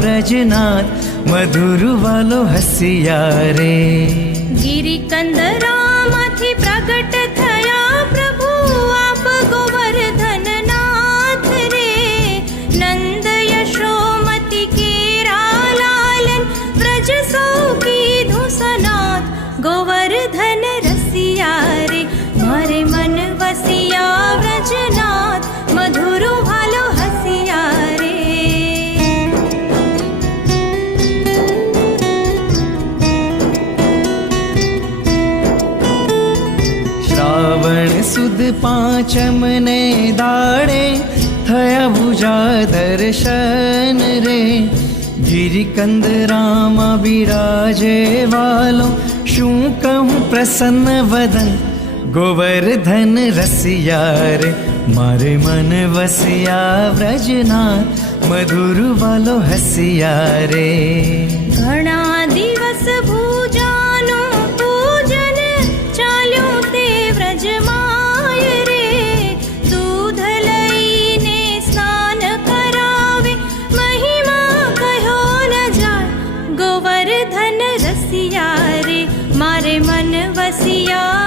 व्रजनाथ मधुर वालो हसिया रे। गिरिकंदरामाथी प्रगट थया प्रभु आप गोवर्धन नाथ रे। नंद यशोमती केरा लालन व्रज सौ कीधु सनाथ गोवर्धन रसिया रे। मारे मन वसिया व्रजनाथ मधुर भालो हसिया रे। श्रावण सुद पांचम ने दाड़े थया भुजा दर्शन रे। गिरिकंदरामा बिराजे वालो शू कहूँ प्रसन्न वदन गोवर्धन रसिया रे। मारे मन वसिया व्रजनाथ मधुर वालो हसिया रे। घणा दिवस भूजानो पूजन चाल्यो ते व्रज माय रे। दूध लईने स्नान करावे महिमा कहो न जाय गोवर्धन रसिया रे। मारे मन वसिया